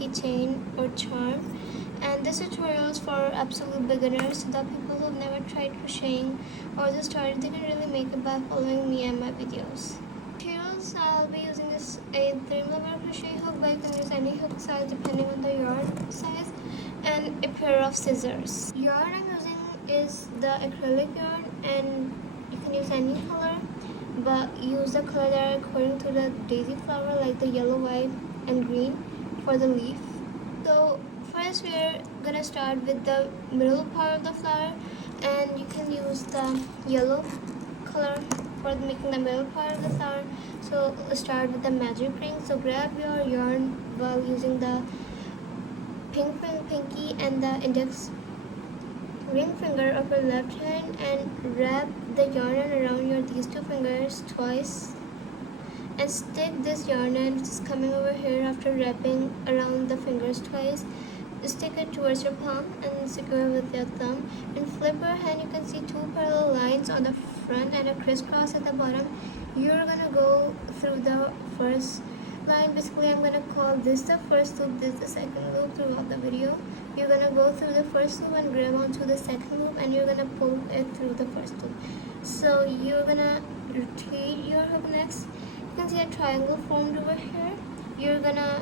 keychain or charm. And this tutorial is for absolute beginners, so that people who have never tried crocheting or just started, they can really make it by following me and my videos. Materials I'll be using is a 3mm crochet hook, but you can use any hook size depending on the yarn size, and a pair of scissors. Yarn I'm using is the acrylic yarn, and you can use any color, but use the color that are according to the daisy flower, like the yellow, white, and green for the leaf. So first we're gonna start with the middle part of the flower, and you can use the yellow color for making the middle part of the flower. So start with the magic ring. So grab your yarn while using the pinky and the index ring finger of your left hand, and wrap the yarn around these two fingers twice, and stick this yarn end which is coming over here after wrapping around the fingers twice. Stick it towards your palm and secure it with your thumb, and flip your hand. You can see two parallel lines on the front and a crisscross at the bottom. You're gonna go through the first line. Basically, I'm gonna call this the first loop, this the second loop throughout the video. You're gonna go through the first loop and grab onto the second loop, and you're gonna pull it through the first loop. So you're gonna retrieve your hook next. You can see a triangle formed over here.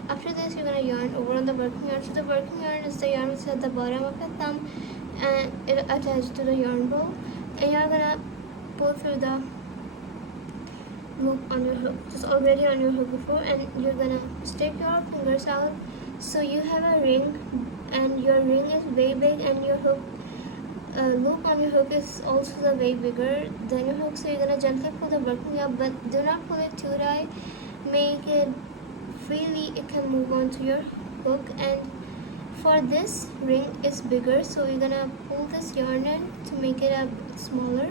After this, you're gonna yarn over on the working yarn. So the working yarn is the yarn which is at the bottom of your thumb, and it attached to the yarn ball, and you're gonna pull through the loop on your hook, just already on your hook before, and you're gonna stick your fingers out. So you have a ring, and your ring is way big, and your hook loop on your hook is also way bigger than your hook. So you're gonna gently pull the working yarn, but do not pull it too tight. Make it freely, it can move onto your hook. And for this ring is bigger, so you're gonna pull this yarn in to make it a bit smaller,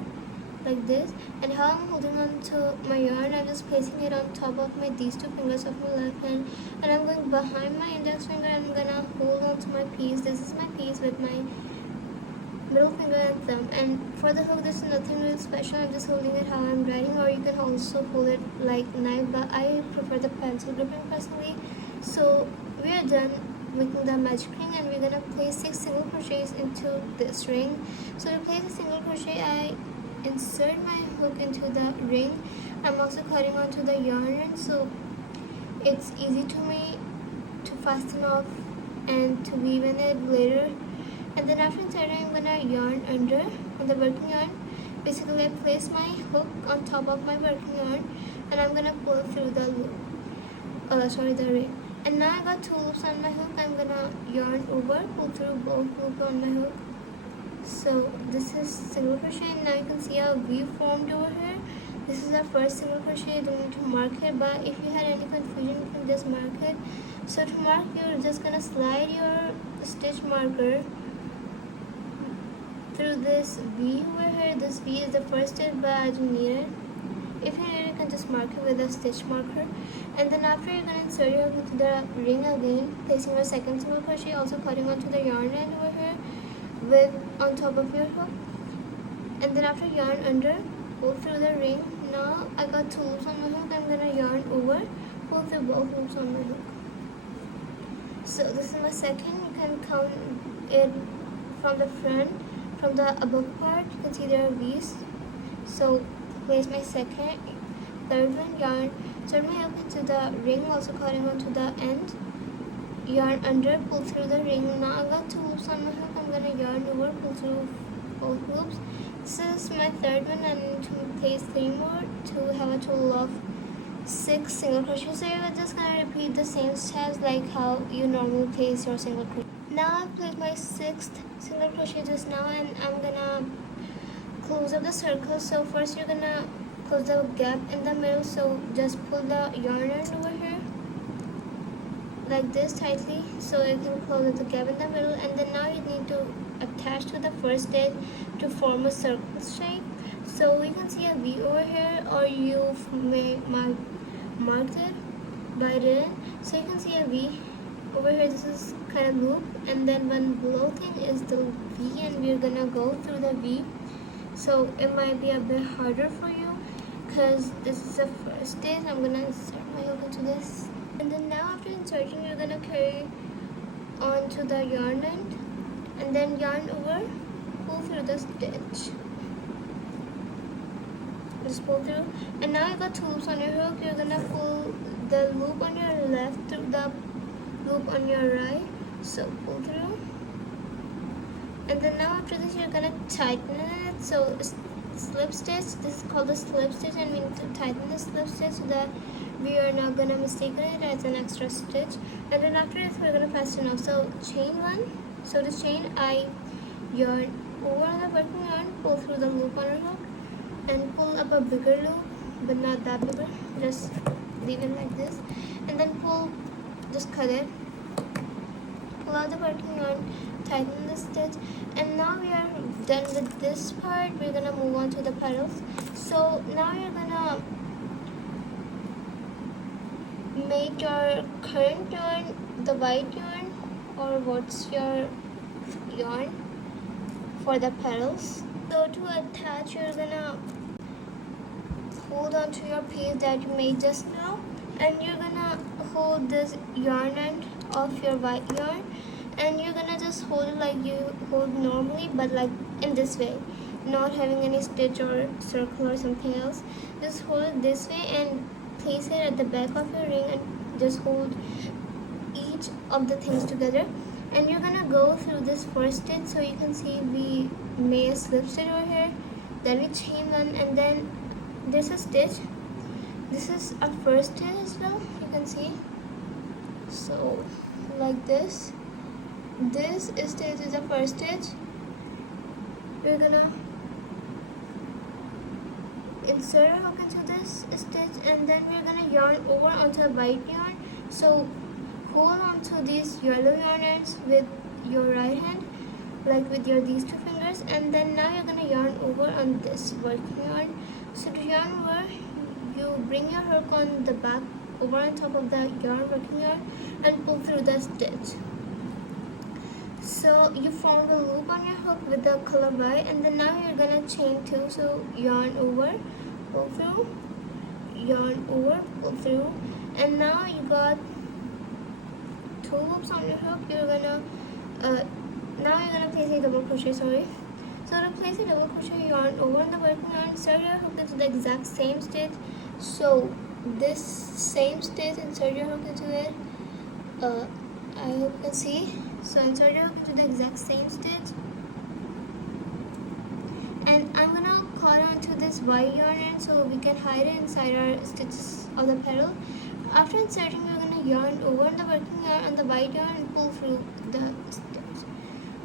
like this. And how I'm holding on to my yarn, I'm just placing it on top of these two fingers of my left hand, and I'm going behind my index finger. I'm gonna hold on to my piece. This is my piece with my middle finger and thumb. And for the hook, this is nothing really special. I'm just holding it how I'm writing, or you can also hold it like knife, but I prefer the pencil gripping personally. So we are done making the magic ring, and we're gonna place 6 single crochets into this ring. So to place a single crochet, I insert my hook into the ring. I'm also cutting onto the yarn end, so it's easy to me to fasten off and to weave in it later. And then after inserting, I'm gonna yarn under on the working yarn. Basically, I place my hook on top of my working yarn, and I'm gonna pull through the loop, the ring. And now I got 2 loops on my hook. I'm gonna yarn over, pull through both loops on my hook. So this is single crochet, and now you can see a V formed over here. This is our first single crochet. You don't need to mark it, but if you had any confusion, you can just mark it. So to mark, you're just gonna slide your stitch marker through this V over here. This V is the first stitch, but I don't need it. If you need it, you can just mark it with a stitch marker. And then after, you're gonna insert your hook into the ring again, placing your second single crochet, also cutting onto the yarn end over here with on top of your hook. And then after, yarn under, pull through the ring. Now I got 2 loops on my hook. I'm gonna yarn over, pull through both loops on my hook. So this is my second. You can count it from the front. From the above part, you can see there are V's. So place my second, third one, yarn, insert my hook into the ring, also cutting onto the end. Yarn under, pull through the ring. Now I got 2 loops on my hook. I'm gonna yarn over, pull through both loops. This is my third one, and to place 3 more to have a total of 6 single crochets. So you're just gonna repeat the same steps like how you normally place your single crochet. Now I've placed my 6th single crochet just now, and I'm gonna close up the circle. So first, you're gonna close the gap in the middle. So just pull the yarn end over here like this tightly, so you can close the gap in the middle. And then now you need to attach to the first stitch to form a circle shape. So you can see a V over here, or you may mark it by it. So you can see a V over here. This is kind of loop, and then one below thing is the V, and we're gonna go through the V. So it might be a bit harder for you because this is the first stitch. I'm gonna insert my hook into this, and then now after inserting, you're gonna carry onto the yarn end, and then yarn over, pull through the stitch. Just pull through, and now you got 2 loops on your hook. You're gonna pull the loop on your left through the loop on your right, so pull through, and then now after this you're gonna tighten it. So slip stitch, this is called the slip stitch, and we need to tighten the slip stitch so that we are not gonna mistake it as an extra stitch. And then after this we're gonna fasten off. So chain 1, so to chain I yarn over on the working yarn, pull through the loop on your hook, and pull up a bigger loop, but not that bigger, just leave it like this, and then pull, just cut it, pull out the working yarn, tighten the stitch, and now we are done with this part. We're gonna move on to the petals. So now you're gonna make your current yarn the white yarn, or what's your yarn for the petals. So to attach, you're gonna hold on to your piece that you made just now, and you're gonna hold this yarn end of your white yarn, and you're gonna just hold it like you hold normally, but like in this way, not having any stitch or circle or something else. Just hold it this way and place it at the back of your ring, and just hold each of the things together. And you're gonna go through this first stitch. So you can see we made a slip stitch over here, then we chain 1, and then there's a stitch. This is our first stitch as well, you can see. So like this stitch is the first stitch. We're gonna insert our hook into this stitch, and then we're gonna yarn over onto the white yarn. So hold on to these yellow yarn ends with your right hand, like with your these 2 fingers, and then now you're gonna yarn over on this working yarn. So to yarn over, you bring your hook on the back over on top of the yarn working yarn and pull through the stitch. So you form the loop on your hook with the color white, and then now you're gonna chain 2. So yarn over, pull through, yarn over, pull through, and now you got 2 loops on your hook. You're gonna now you're gonna place a double crochet. So to place a double crochet, yarn over on the working yarn, insert your hook into the exact same stitch. So this same stitch, insert your hook into it. I hope you can see. So insert your hook into the exact same stitch, and I'm gonna cut onto this white yarn end so we can hide it inside our stitches of the petal. After inserting, we're gonna yarn over on the working yarn and the white yarn and pull through the stitch.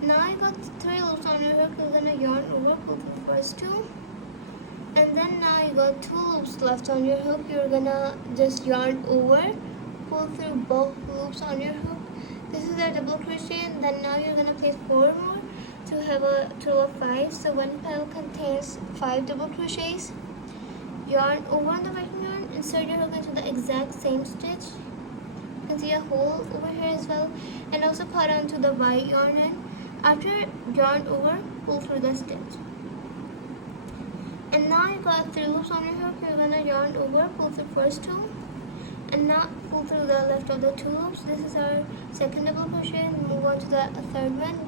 Now you got 3 loops on your hook. You're gonna yarn over, pull through the first 2, and then now you got 2 loops left on your hook. You're gonna just yarn over, pull through both loops on your hook. This is a double crochet, and then now you're gonna place 4 more to have a total of 5. So one petal contains 5 double crochets. Yarn over on the working yarn, insert your hook into the exact same stitch. You can see a hole over here as well, and also cut onto the white yarn end. After yarn over, pull through the stitch. And now you got 3 loops on your hook. You're gonna yarn over, pull through first 2, and now pull through the left of the 2 loops. This is our second double crochet, and move on to the third one.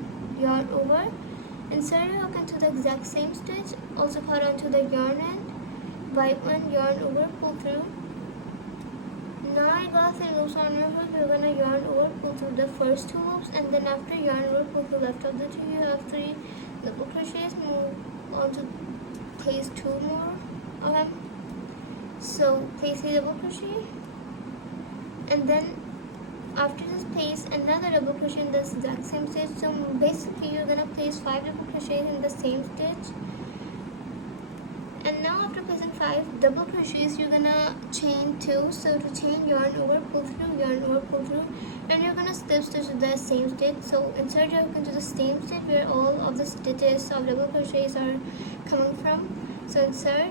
Yarn over, insert your hook into the exact same stitch. Also cut onto the yarn end, white one, yarn over, pull through. Now you got 3 loops on your hook. You're gonna yarn over, pull through the first 2 loops, and then after yarn over, pull through left of the 2. You have 3 double crochets. Move on to place 2 more of them. So place a double crochet, and then after this place another double crochet in this exact same stitch. So basically you're gonna place 5 double crochets in the same stitch. And now after placing 5 double crochets, you're gonna chain 2. So to chain, yarn over, pull through, yarn over, pull through, and you're gonna slip stitch to the same stitch. So insert your hook into the same stitch where all of the stitches of double crochets are coming from. So insert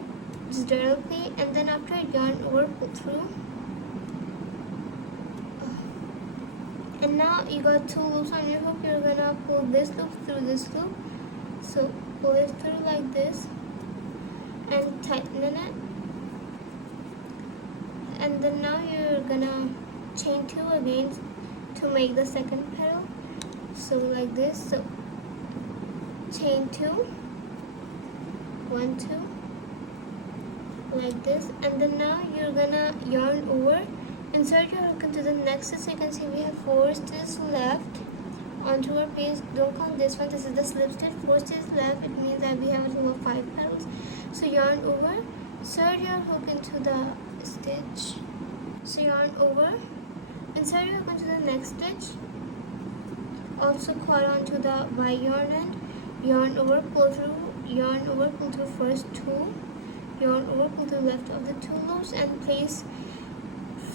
just directly, and then after yarn over, pull through. And now you got 2 loops on your hook. You're gonna pull this loop through this loop. So pull it through like this and tighten it. And then now you're gonna chain 2 again to make the second petal. So like this. So chain 2, 1, 2, like this, and then now you're gonna yarn over, insert your hook into the next stitch. So you can see we have 4 stitches left onto our piece. Don't count this one, this is the slip stitch. 4 stitches left, it means that we have a total of 5 petals. So yarn over, insert your hook into the stitch. So yarn over, insert your hook into the next stitch, also coil onto the Y yarn end, yarn over, pull through, yarn over, pull through first 2, yarn over, pull through left of the 2 loops, and place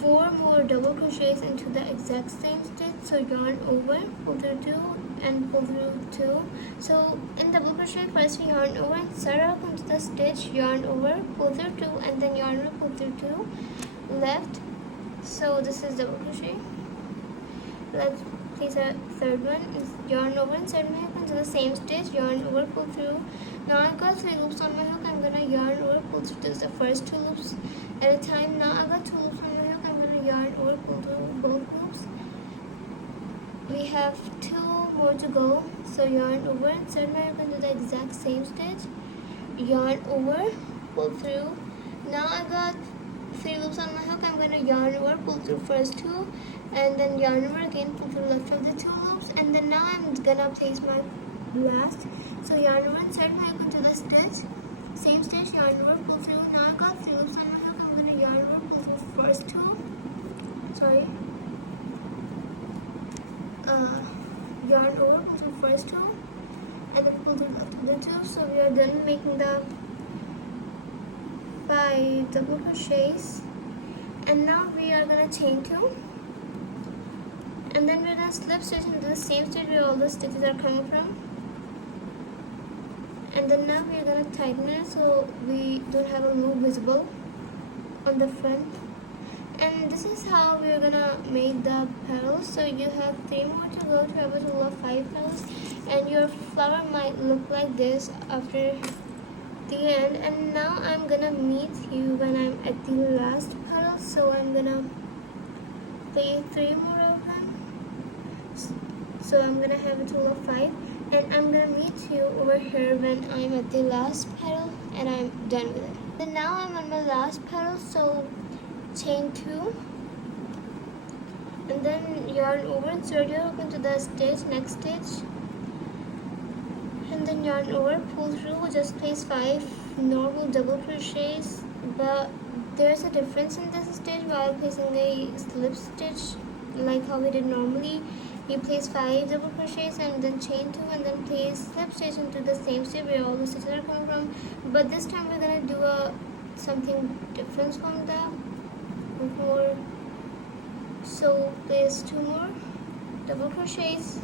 4 more double crochets into the exact same stitch. So yarn over, pull through 2, and pull through 2. So in double crochet, first we yarn over, insert our hook into the stitch, yarn over, pull through 2, and then yarn over, pull through 2, left. So this is double crochet. Let's place a third one. Yarn over, insert my hook into the same stitch, yarn over, pull through. Now I've got 3 loops on my hook. I'm gonna yarn over, pull through just the first 2 loops at a time. Now I've got 2 loops on my hook. I'm gonna yarn over, pull through both loops. We have 2 more to go. So yarn over, insert my hook into the exact same stitch, yarn over, pull through. Now I've got 3 loops on my hook. I'm gonna yarn over, pull through first 2, and then yarn over again, pull through left of the 2 loops, and then now I'm gonna place my last. So yarn over, insert my hook into the stitch, same stitch, yarn over, pull through. Now I've got 3 loops on my hook. I'm gonna yarn over, pull through first 2, yarn over, pull through first 2, and then pull through left of the 2. So we are done making the 5 double crochets, and now we are gonna chain 2, and then we're gonna slip stitch into the same stitch where all the stitches are coming from, and then now we're gonna tighten it so we don't have a loop visible on the front. And this is how we're gonna make the petals. So you have 3 more to go to have a total of 5 petals, and your flower might look like this after the end. And now I'm gonna meet you when I'm at the last petal. So I'm gonna play 3 more of them. So I'm gonna have a total of 5, and I'm gonna meet you over here when I'm at the last petal and I'm done with it. Then now I'm on my last petal, so chain 2, and then yarn over, insert your hook into the stitch, next stitch, and then yarn over, pull through, just place 5 normal double crochets, but there's a difference in this stitch. While placing a slip stitch like how we did normally, you place 5 double crochets and then chain 2, and then place slip stitch into the same stitch where all the stitches are coming from. But this time we're gonna do something different from that. More. So place 2 more double crochets,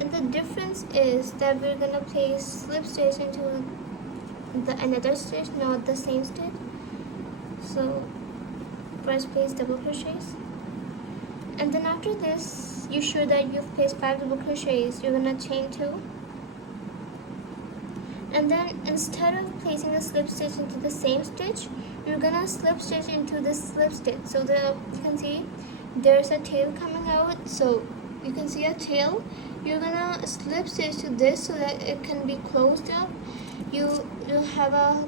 and the difference is that we're gonna place slip stitch into another stitch, not the same stitch. So first place double crochets, and then after this you sure that you've placed 5 double crochets. You're gonna chain 2, and then instead of placing the slip stitch into the same stitch, you're gonna slip stitch into this slip stitch. So you can see there's a tail coming out, so you can see a tail. You're gonna slip stitch to this so that it can be closed up. You'll have a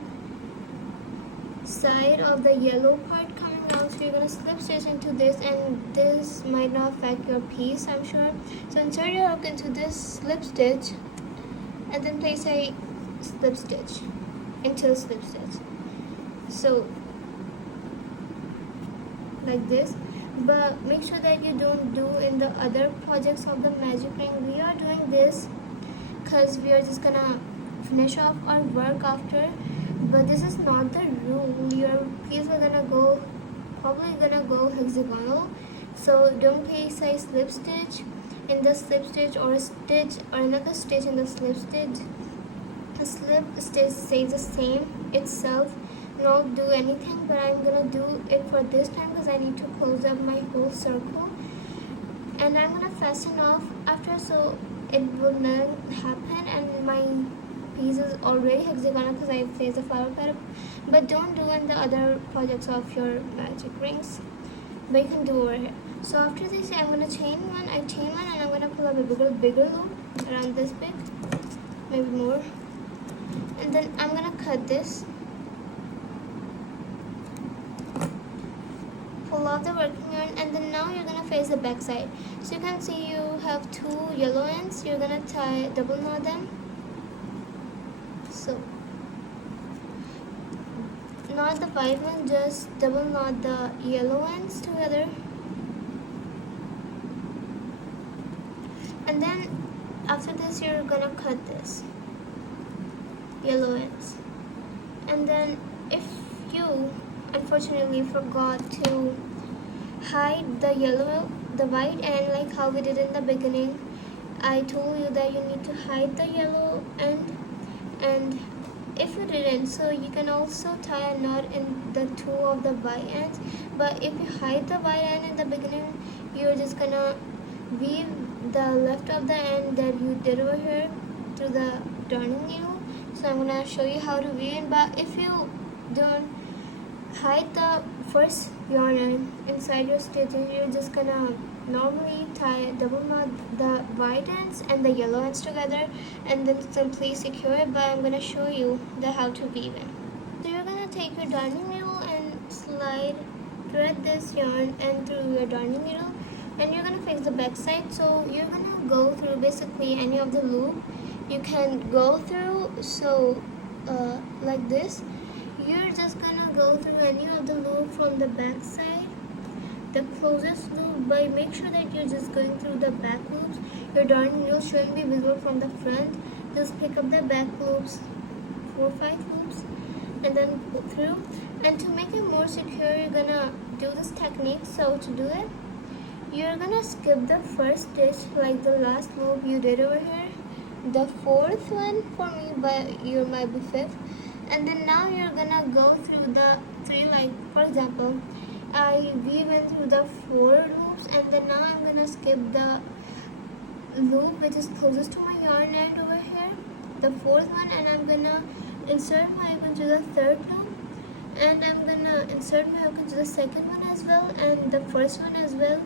side of the yellow part coming out, so you're gonna slip stitch into this, and this might not affect your piece, I'm sure. So insert your hook into this slip stitch, and then place a slip stitch into the slip stitch. So like this, but make sure that you don't do in the other projects of the magic ring. We are doing this because we are just gonna finish off our work after, but this is not the rule. Your piece are probably gonna go hexagonal, so don't place a slip stitch in the slip stitch or a stitch or another stitch in the slip stitch. The slip stitch stays the same itself, not do anything, but I'm gonna do it for this time because I need to close up my whole circle, and I'm gonna fasten off after, so it will not happen, and my piece is already hexagonal because I placed the flower pattern. But don't do in the other projects of your magic rings, but you can do over here. So after this, I'm gonna chain one. I chain one, and I'm gonna pull up a bigger loop around this big, maybe more, and then I'm gonna cut this. Pull off the working yarn, and then now you're gonna face the back side. So you can see you have two yellow ends. You're gonna tie double knot them. So not the white one, just double knot the yellow ends together. And then after this, you're gonna cut this yellow ends. And then if you unfortunately forgot to hide the white end, like how we did in the beginning, I told you that you need to hide the yellow end, and if you didn't, so you can also tie a knot in the two of the white ends. But if you hide the white end in the beginning, you're just gonna weave the left of the end that you did over here to the darning needle. So I'm gonna show you how to weave it. But if you don't hide the first yarn end inside your stitches, you're just gonna normally tie double knot the white ends and the yellow ends together and then simply secure it. But I'm gonna show you how to weave it. So you're gonna take your darning needle and thread this yarn end through your darning needle, and you're gonna fix the back side. So you're gonna go through basically any of the loop you can go through. So like this, you're just gonna go through any of the loop from the back side, the closest loop, but make sure that you're just going through the back loops. Your darning needle shouldn't be visible from the front. Just pick up the back loops, 4 or 5 loops, and then pull through. And to make it more secure, you're gonna do this technique. So to do it, you're gonna skip the first stitch, like the last loop you did over here, the 4th one for me, but you might be 5th. And then now you're gonna go through the 3, like for example, I weave in through the 4 loops, and then now I'm gonna skip the loop which is closest to my yarn end over here, the 4th one, and I'm gonna insert my hook into the 3rd loop, and I'm gonna insert my hook into the 2nd one as well, and the 1st one as well.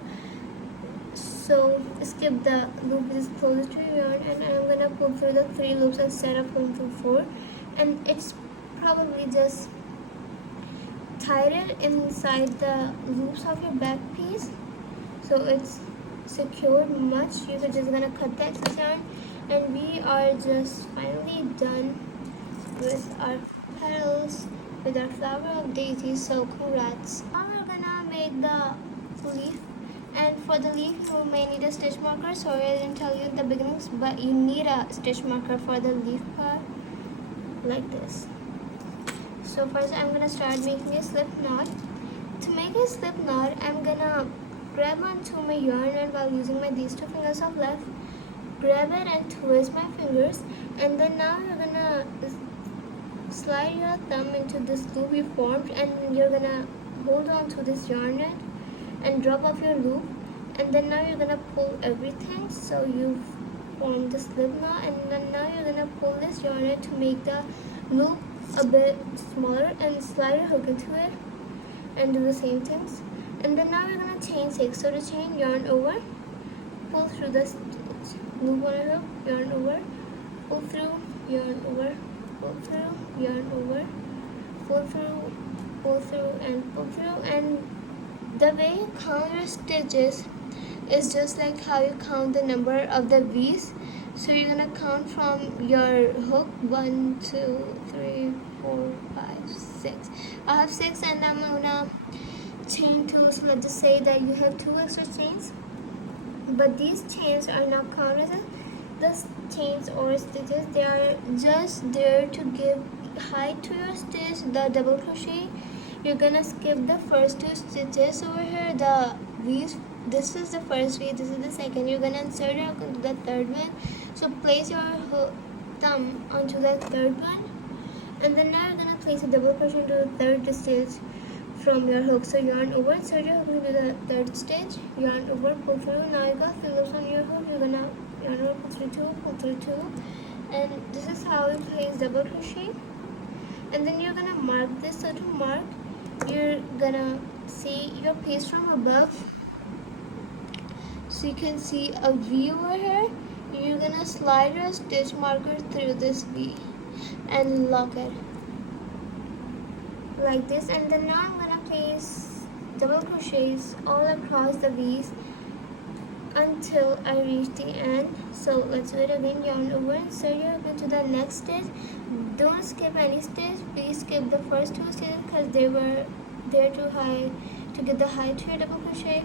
So skip the loop which is closest to your yarn, and I'm gonna pull through the 3 loops instead of going through 4, and it's probably just tied it inside the loops of your back piece, so it's secured much. You're just gonna cut the excess yarn, and we are just finally done with our petals, with our flower of daisies. So congrats. Now we're gonna make the leaf, and for the leaf you may need a stitch marker. Sorry I didn't tell you in the beginnings, but you need a stitch marker for the leaf part, like this. So first I'm gonna start making a slip knot. To make a slip knot, I'm gonna grab onto my yarn, and while using these 2 fingers of left, grab it and twist my fingers, and then now you're gonna slide your thumb into this loop you formed, and you're gonna hold on to this yarn end and drop off your loop, and then now you're gonna pull everything. So you've formed the slip knot, and then now you're gonna pull this yarn end to make the loop a bit smaller and slide your hook into it and do the same things. And then now you're gonna chain 6. So to chain, yarn over, pull through the stitch, loop on your hook, yarn over, pull through, yarn over, pull through, yarn over, pull through, pull through, and pull through. And the way you count your stitches is just like how you count the number of the V's. So you're gonna count from your hook 1, 2, 3, 4, 5, 6. I have 6, and I'm gonna chain 2. So let's just say that you have 2 extra chains, but these chains are not counted as the chains or stitches. They are just there to give height to your stitch. The double crochet, you're gonna skip the first 2 stitches over here, the V's. This is the first V, this is the second. You're gonna insert your hook into the 3rd one. So place your thumb onto the 3rd one, and then now you're gonna place a double crochet into the 3rd stitch from your hook. So yarn over, insert your hook into the 3rd stitch, yarn over, pull through. Now you got 3 loops on your hook. You're gonna yarn over, pull through 2, pull through 2, and this is how you place double crochet. And then you're gonna mark this. So to mark, you're gonna see your piece from above, So you can see a V over here. You're gonna slide your stitch marker through this V and lock it like this. And then now I'm gonna place double crochets all across the V's until I reach the end. So let's do it again. Yarn over, insert your hook into the next stitch. Don't skip any stitch. Please skip the first two stitches because they're too high to get the height to your double crochet.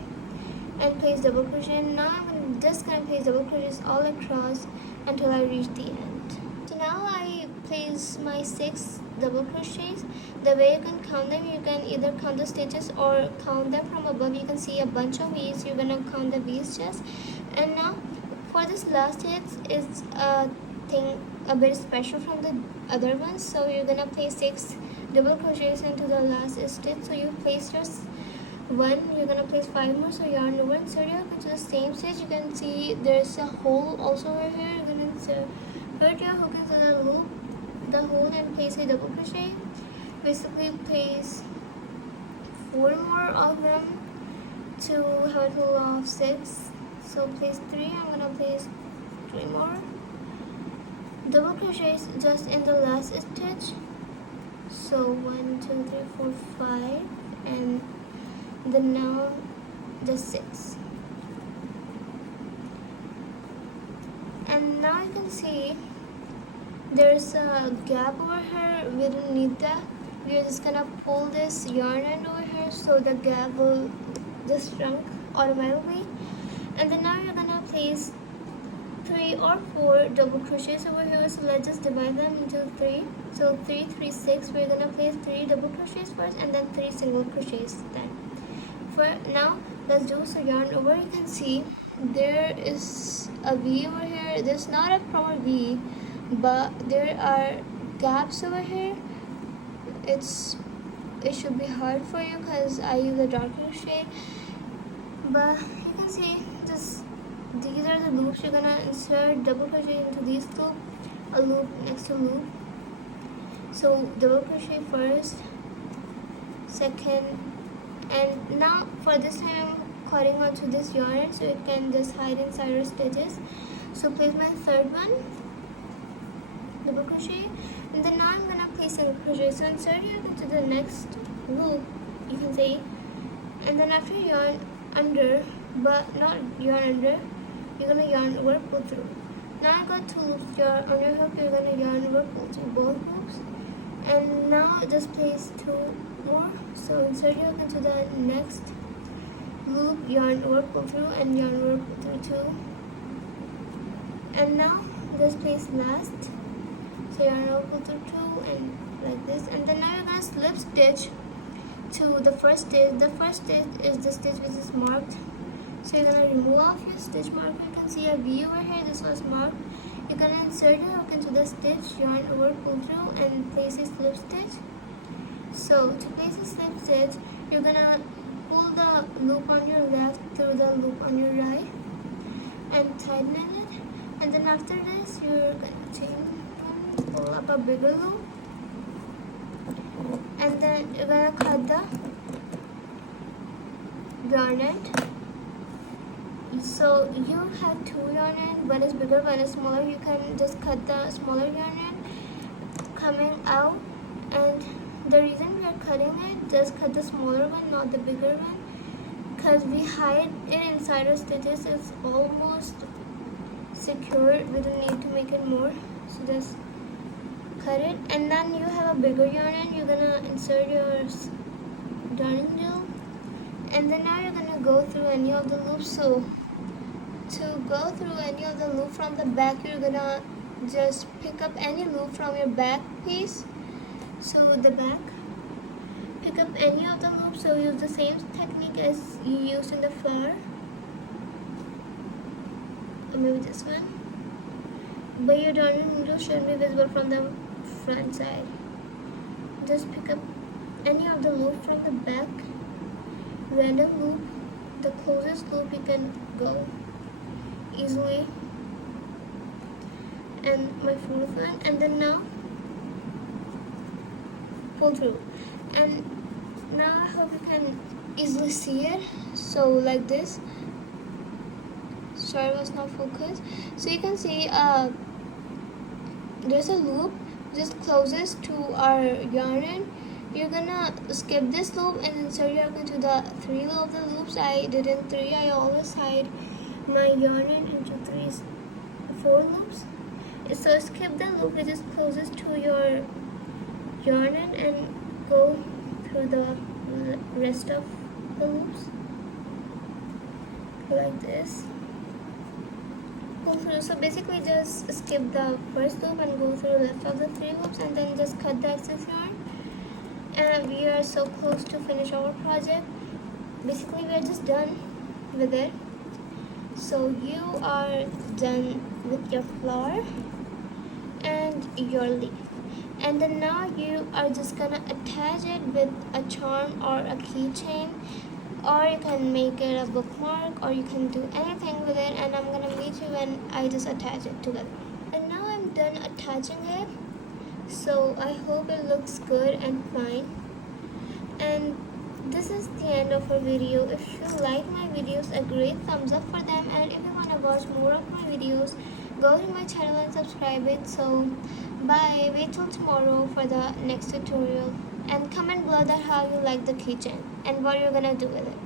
And place double crochet. Now I'm just gonna place double crochets all across until I reach the end. So now I place my 6 double crochets. The way you can count them, you can either count the stitches or count them from above. You can see a bunch of V's. You're gonna count the V's just. And now for this last stitch is a thing a bit special from the other ones. So you're gonna place 6 double crochets into the last stitch. So you place your one, you're gonna place 5 more. So yarn over, insert your hook into the same stitch. You can see there's a hole also over here. You're gonna insert your hook into the hole and place a double crochet. Basically place 4 more of them to have a total of 6. So place 3. I'm gonna place 3 more double crochets just in the last stitch. So 1, 2, 3, 4, 5, and then now the 6. And now you can see there's a gap over here. We don't need that. We're just gonna pull this yarn end over here so the gap will just shrink automatically. And then now you're gonna place 3 or 4 double crochets over here. So let's just divide them into 3. So 3, 3, 6. We're gonna place 3 double crochets first and then 3 single crochets then. For now, let's do so yarn over. You can see there is a V over here. There's not a proper V, but there are gaps over here. It should be hard for you because I use a dark crochet, but you can see these are the loops. You're gonna insert double crochet into these loop, a loop next to loop. So double crochet first, second, and now for this time I'm cutting onto this yarn so it can just hide inside your stitches. So place my third one, double crochet, and then now I'm gonna place single crochet. So insert your into the next loop, you can say, and then after yarn under, but not yarn under, you're gonna yarn over, pull through. Now I got 2 loops on your hook. You're gonna yarn over, pull through both loops, and now just place 2 more. So insert your hook into the next loop, yarn over, pull through, and yarn over, pull through 2. And now just place last. So yarn over, pull through 2, and like this. And then now you're gonna slip stitch to the first stitch. The first stitch is the stitch which is marked. So you're gonna remove off your stitch marker. You can see a V over here. This was marked. You're gonna insert your hook into the stitch, yarn over, pull through, and place a slip stitch. So to place a slip stitch, you're gonna pull the loop on your left through the loop on your right and tighten it. And then after this, you're gonna chain, pull up a bigger loop, and then you're gonna cut the yarn end. So you have 2 yarn end, one is bigger, one is smaller. You can just cut the smaller yarn end coming out, and the reason we are cutting it, just cut the smaller one, not the bigger one, because we hide it inside our stitches. It's almost secure. We don't need to make it more, so just cut it. And then you have a bigger yarn end. You're gonna insert your darning needle, and then now you're gonna go through any of the loops. So to go through any of the loop from the back, you're gonna just pick up any loop from your back piece. So the back, pick up any of the loops. So use the same technique as you used in the flower, or maybe this one, but your darning needle should be visible from the front side. Just pick up any of the loop from the back, random loop, the closest loop you can go easily, and my fourth one, and then now pull through. And now I hope you can easily see it. So like this, sorry, it was not focused. So you can see there's a loop just closest to our yarn. You're gonna skip this loop and insert your hook into the 3 of the loops. I did in 3. I always hide my yarn into 4 loops. So skip the loop which is closest to your yarn and go through the rest of the loops like this. Go through. So basically just skip the first loop and go through the rest of the 3 loops and then just cut the excess yarn. And we are so close to finish our project. Basically we are just done with it. So you are done with your flower and your leaf, and then now you are just gonna attach it with a charm or a keychain, or you can make it a bookmark, or you can do anything with it, and I'm gonna meet you when I just attach it together. And now I'm done attaching it, so I hope it looks good and fine. And this is the end of our video. If you like my videos, a great thumbs up for them, and if you want to watch more of my videos, go to my channel and subscribe it. So bye, wait till tomorrow for the next tutorial, and comment below that how you like the keychain and what you're gonna do with it.